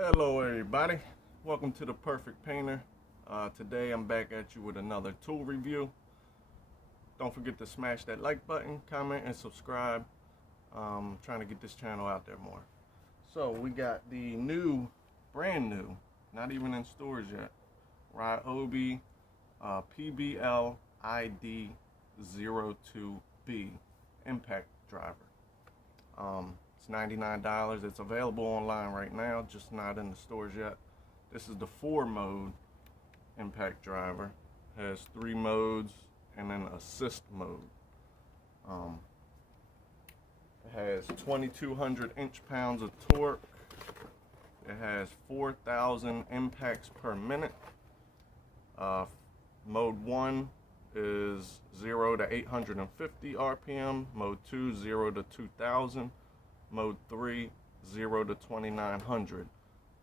Hello everybody, welcome to The Perfect Painter. Today I'm back at you with another tool review. Don't forget to smash that like button, comment, and subscribe. Trying to get this channel out there more. So we got the brand new, not even in stores yet, Ryobi pblid02 impact driver. It's $99. It's available online right now, just not in the stores yet. This is the 4-mode impact driver. It has 3 modes and then assist mode. It has 2,200 inch-pounds of torque. It has 4,000 impacts per minute. Mode 1 is 0 to 850 RPM. Mode 2, 0 to 2,000. Mode 3, 0 to 2,900.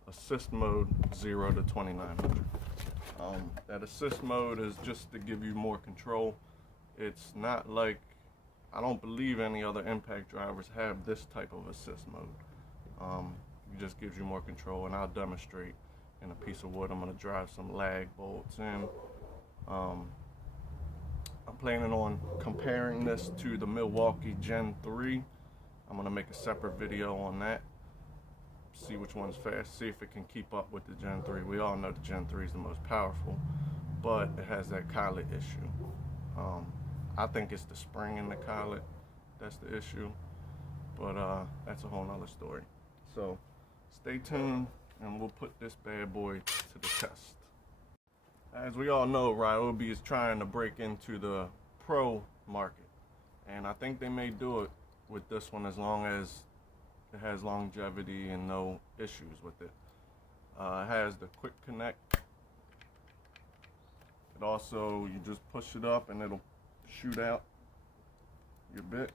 Assist mode, 0 to 2,900. That assist mode is just to give you more control. It's not like, I don't believe any other impact drivers have this type of assist mode. It just gives you more control, and I'll demonstrate in a piece of wood. I'm going to drive some lag bolts in. I'm planning on comparing this to the Milwaukee Gen 3. I'm going to make a separate video on that, see which one's fast, see if it can keep up with the Gen 3. We all know the Gen 3 is the most powerful, but it has that collet issue. I think it's the spring in the collet that's the issue, but that's a whole nother story. So stay tuned and we'll put this bad boy to the test. As we all know, Ryobi is trying to break into the pro market, and I think they may do it with this one as long as it has longevity and no issues with it. It has the quick connect. It also, you just push it up and it'll shoot out your bit.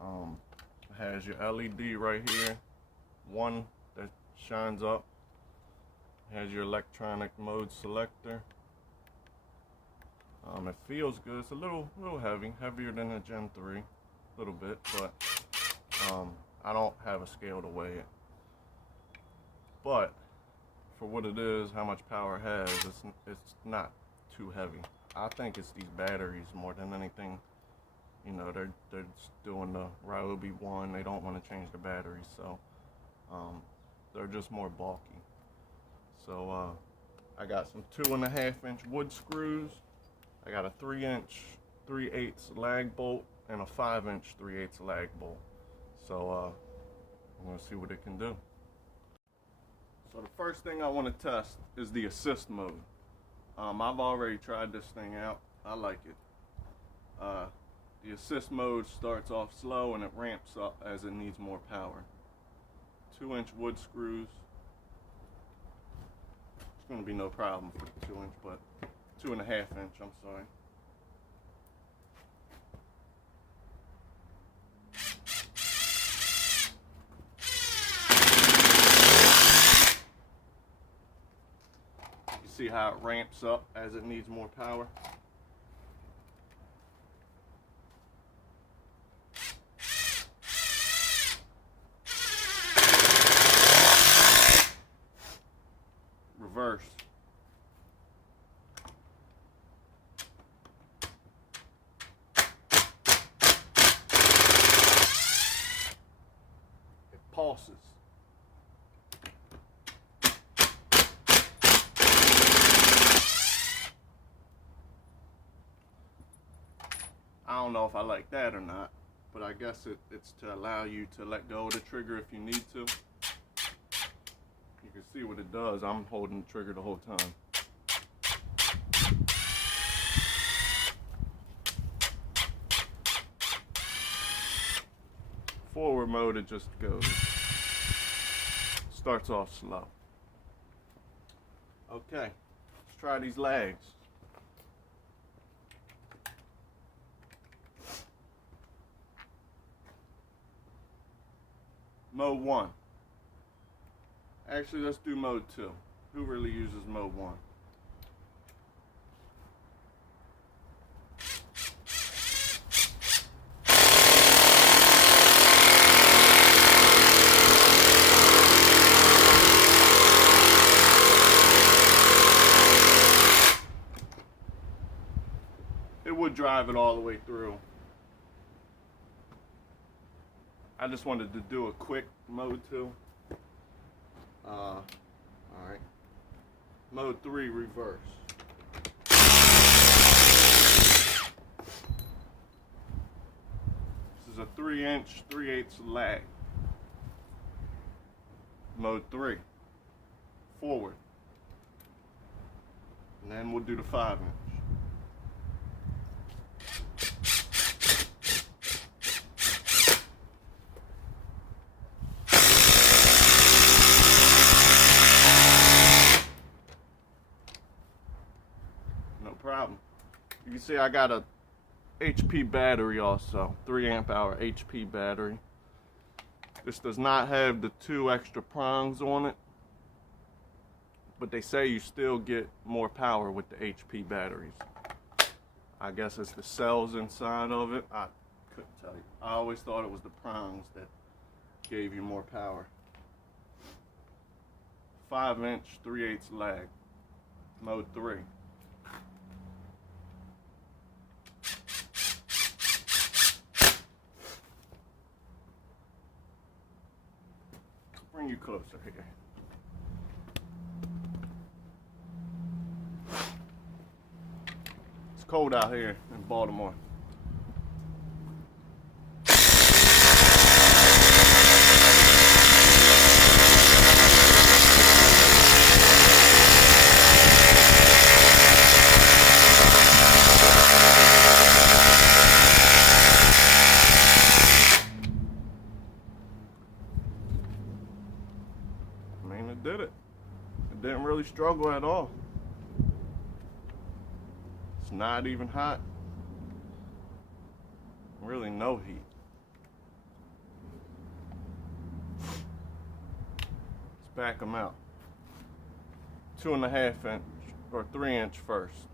It has your LED right here, one that shines up. It has your electronic mode selector. It feels good. It's a little heavy, heavier than the Gen 3, a little bit, but I don't have a scale to weigh it. But for what it is, how much power it has, it's not too heavy. I think it's these batteries more than anything. You know, they're doing the Ryobi 1. They don't want to change the batteries, so they're just more bulky. So I got some 2.5-inch wood screws. I got a 3-inch 3/8 lag bolt and a 5-inch 3/8 lag bolt. So I'm gonna see what it can do. So the first thing I want to test is the assist mode. I've already tried this thing out. I like it. The assist mode starts off slow and it ramps up as it needs more power. 2-inch wood screws. It's gonna be no problem for the 2-inch, but 2.5-inch, I'm sorry. You see how it ramps up as it needs more power? Reverse. Pulses. I don't know if I like that or not, but I guess it's to allow you to let go of the trigger if you need to. You can see what it does. I'm holding the trigger the whole time. Forward mode, it just goes. Starts off slow. Okay, let's try these lags. Mode 1. Actually, let's do mode 2. Who really uses mode 1? drive it all the way through. I just wanted to do a quick mode 2. Alright. Mode 3, reverse. This is a 3-inch, 3/8 lag. Mode 3, forward. And then we'll do the 5-inch. No problem. You can see I got a HP battery also, 3 amp hour HP battery. This does not have the 2 extra prongs on it, but they say you still get more power with the HP batteries. I guess it's the cells inside of it. I couldn't tell you. I always thought it was the prongs that gave you more power. 5-inch, 3/8 lag, mode 3. Bring you closer here. It's cold out here in Baltimore. I mean, it did it. It didn't really struggle at all. It's not even hot. Really no heat. Let's back them out. 2.5 inch or 3-inch first.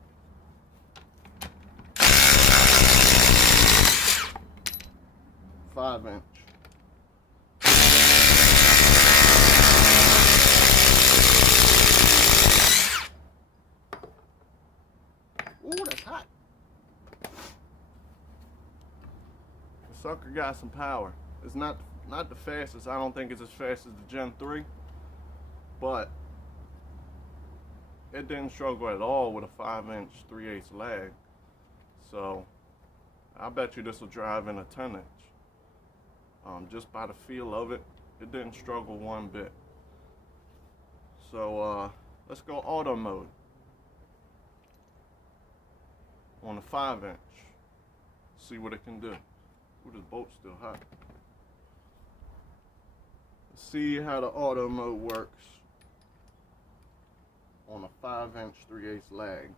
Five-inch. Ooh, that's hot. The sucker got some power. It's not the fastest. I don't think it's as fast as the Gen 3, but it didn't struggle at all with a 5-inch 3/8 lag. So I bet you this will drive in a 10-inch. Just by the feel of it, it didn't struggle one bit. So let's go auto mode on the 5-inch. See what it can do. Ooh, this boat's still hot. Let's see how the auto mode works on a 5-inch 3/8 lag.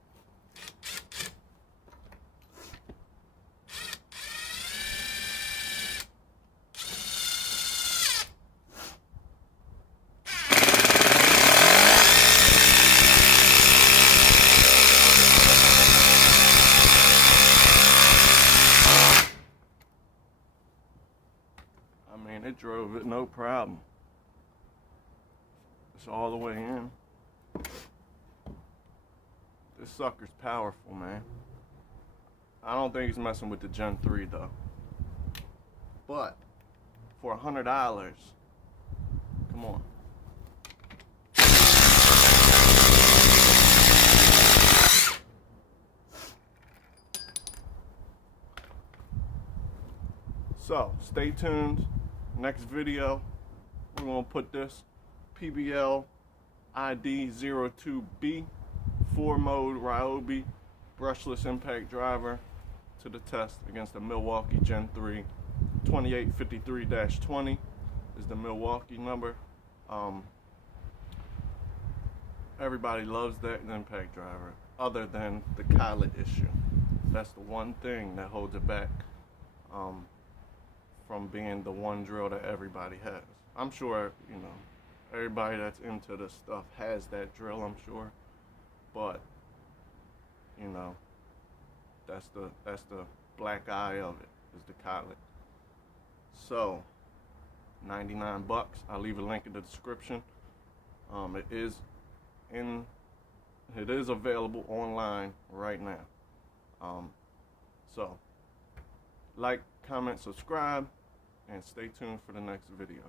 I mean, it drove it no problem. It's all the way in. This sucker's powerful, man. I don't think he's messing with the Gen 3 though. But for $100, come on. So stay tuned. Next video, we're gonna put this pblid02B 4-mode Ryobi brushless impact driver to the test against the Milwaukee Gen 3 2853-20 is the Milwaukee number. Everybody loves that impact driver, other than the collet issue. That's the one thing that holds it back from being the one drill that everybody has. I'm sure, you know, everybody that's into this stuff has that drill, I'm sure. But, you know, that's the black eye of it, is the collet. So, 99 bucks. I'll leave a link in the description. It is available online right now. So, like, comment, subscribe, and stay tuned for the next video.